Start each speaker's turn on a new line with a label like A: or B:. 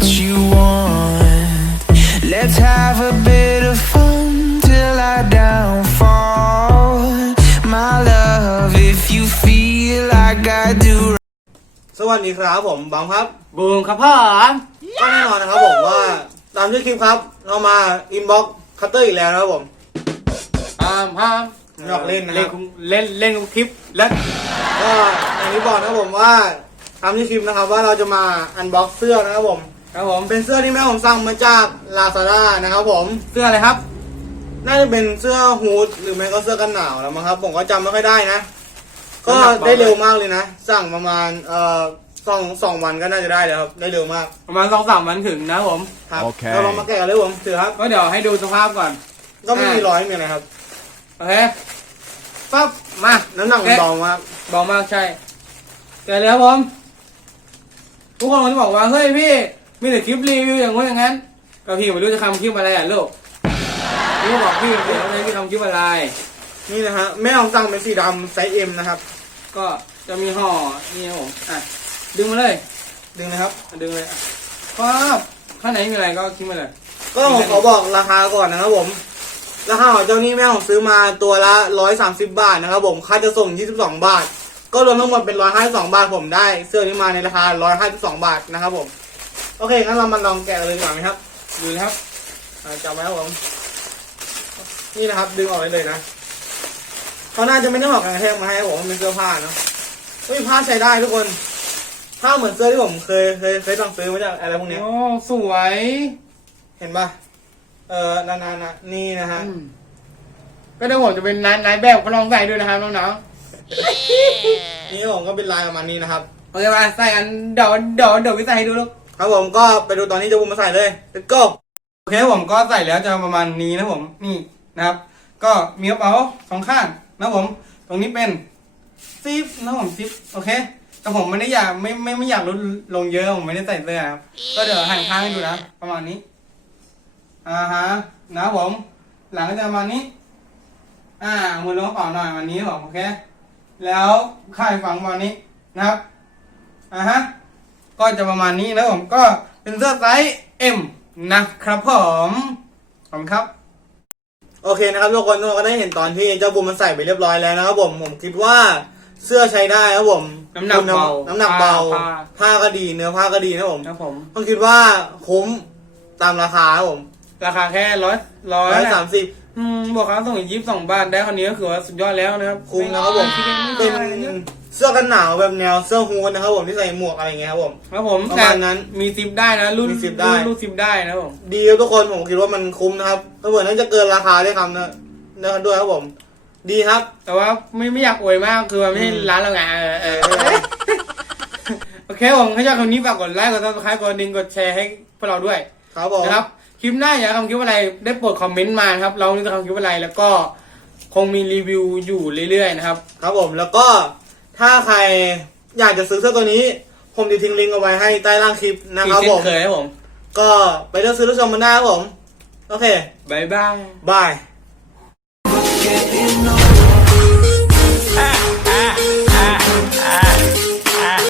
A: what you want. Let's have a bit of fun till I downfall. My love, if you feel like I do.
B: สวัสดีครับผมบังครับ
C: บูมครับพ่อ
B: ก็แน่นอนนะครับผมว่าตามที่คลิปครับ เรามาอินบ็อกคัตเตอร์อีกแล้วนะครับผม
C: พามพาม
B: อยากเล่นนะครับ
C: เล่นเล่นคลิปแล้ว
B: ก็อย่างที่บอกนะครับผมว่าตามที่คลิปนะครับว่าเราจะมาอันบ็อกเสื้อนะครับผม
C: ครับผม
B: เป็นเสื้อที่แม่ผมสั่งมาจากลาซาด้านะครับผม
C: เสื้ออะไรครับ
B: น่าจะเป็นเสื้อฮูดหรือไม่ก็เสื้อกันหนาวแล้วมั้งครับ ผมก็จำไม่ค่อยได้นะ ก็ได้เร็วมากเลยนะ สั่งประมาณเอ่อสองสองวันก็น่าจะได้แล้วครับได้เร็วมาก
C: ประมาณสองสามวันถึงนะครับผม
B: ครับ
D: โอเค
B: เราลองมาแกะกันเลยผมถือครับ
C: ก็เดี๋ยวให้ดูสภาพก่อน
B: ก็ไม่มีรอยไม่มีอะไรครับ
C: โอเคปั๊บมา
B: น้ำหนักมันเบามาก
C: เบามากใช่เจอเลยครับผมทุกคนจะบอกว่าเฮ้ยพี่ มีแต่คลิปรีวิวอย่างงู้นอย่างนั้นก็พี่ไม่รู้จะทำคลิปอะไรอะลูกพี่ก็บอกพี่เดี๋ยวให้พี่ทำคลิปอะไร
B: นี่นะฮะแม่ผมสั่งเป็นสีดำไซส์เอ็มนะครับ
C: ก็จะมีห่อนี่ครับผมอะดึงมาเลย
B: ดึงนะครับ
C: ดึงเลยอะปั๊บข้างในมีอะไรก็คิดมาเลย
B: ก็ผมขอบอกราคาก่อนนะครับผมราคาของเจ้านี้แม่ผมซื้อมาตัวละร้อยสามสิบบาทนะครับผมค่าจะส่งยี่สิบสองบาท ก็รวมทั้งหมดเป็นร้อยห้าสิบสองบาทผมได้ เสื้อนี้มาในราคาร้อยห้าสิบสองบาทนะครับผม โอเคงั้นเรามาลองแกะกันเลยดีกว่าไหมครับ
C: ดูนะครับ
B: อ่าจับไว้ครับผม นี่นะครับ ดึงออกได้เลยนะเขาน่าจะไม่ได้หอกกันกระแทกมาให้ผมมันเป็นเสื้อผ้าเนาะเฮ้ยผ้าใช้ได้ทุกคน ผ้าเหมือนเสื้อที่ผมเคยเคยเคยสั่งซื้อมาจากอะไรพวกเนี้ย
C: โอ้สวย
B: เห็นปะเออนานๆนะนี่นะฮะ
C: อืมก็เดี๋ยวผมจะเป็นนายนายแบบก็ลองใส่ด้วยนะครับน้อง
B: นี่ผมก็เป็นลายประมาณนี้นะครับ
C: ๆโอเคมาใส่กันเดี๋ยวเดี๋ยวเดี๋ยววิใส่ให้ดูลูก
B: ครับผมก็ไปดูตอนนี้จะบุมมาใส่เลย let's go
C: โอเคผมก็ใส่แล้วจะประมาณนี้นะผมนี่นะครับ ก็มีกระเป๋าสองข้างนะผม ตรงนี้เป็นซิปนะผมซิปโอเคแต่ผมไม่ได้อยากไม่ไม่ไม่อยากลดลงเยอะผมไม่ได้ใส่เสื้อครับก็เดี๋ยวหันข้างให้ดูนะประมาณนี้อ่าฮะนะผม หลังก็จะประมาณนี้ อ่ามือลงกระเป๋าหน่อยวันนี้ผมโอเค แล้วค่ายฝังวันนี้นะครับอ่าฮะ ก็จะประมาณนี้นะผมก็เป็นเสื้อไซส์ M นะครับผมขอบคุณครับ
B: โอเคนะครับทุกคนทุกคนก็ได้เห็นตอนที่เจ้าบุมมันใส่ไปเรียบร้อยแล้วนะครับผมผมคิดว่าเสื้อใช้ได้ครับผม
C: น้ำหนักเบา
B: น้ำหนักเบา
C: ผ้า
B: ผ้าก็ดีเนื้อผ้าก็ดีนะครับผม
C: ครับผม
B: ผมคิดว่าคุ้มตามราคาครับผม
C: ราคาแค่ร้อยร้อย
B: ร้อยสามสิบ
C: อืมบวกค่าส่งอีกยี่สิบสองบาทได้คนนี้ก็คือว่าสุดยอดแล้วนะครับ
B: คุ้มนะครับผม
C: คิดเองไม่
B: เป็
C: ใช่
B: น
C: อะไร เยอะ
B: เสื้อกันหนาวแบบแนวเสื้อฮูดนะครับผมที่ใส่หมวกอะไรอย่างเงี้ยครับผม
C: ครับผม
B: ประมาณนั้น
C: แต่มีซิปได้นะรุ่น
B: มีซิปได้
C: รุ่นรุ่นซิปได้นะครับผม
B: ดีครับทุกคนผมคิดว่ามันคุ้มนะครับถ้าเผื่อน่าจะเกินราคาด้วยคำนะนะครับด้วยครับผม ดีครับ
C: แต่ว่าไม่ไม่อยากอวยมากคือมันไม่ใช่
B: อืม
C: ร้านเราไงเออเออโอเคผมถ้าชอบคลิปนี้ฝากกดไลค์กดซับสไครต์กดกระดิ่งกดแชร์ให้พวกเราด้วย
B: ครับผม
C: นะครับคลิปหน้าอยากทำคลิปอะไรได้โปรดคอมเมนต์มานะครับ เราจะทำคลิปอะไรแล้วก็คงมีรีวิวอยู่เรื่อยๆนะครับ
B: ครับผมแล้วก็ ถ้าใครอยากจะซื้อเสื้อตัวนี้ ผมจะทิ้งลิงก์เอาไว้ให้ใต้ล่างคลิปนะครับ
C: อีก
B: ผ
C: เช่
B: ม
C: นเคยครับผม
B: ก็ไปเลือกซื้อเลือกชมมันได้ครับผม โอเค
C: บายบาย
B: บาย
A: Getting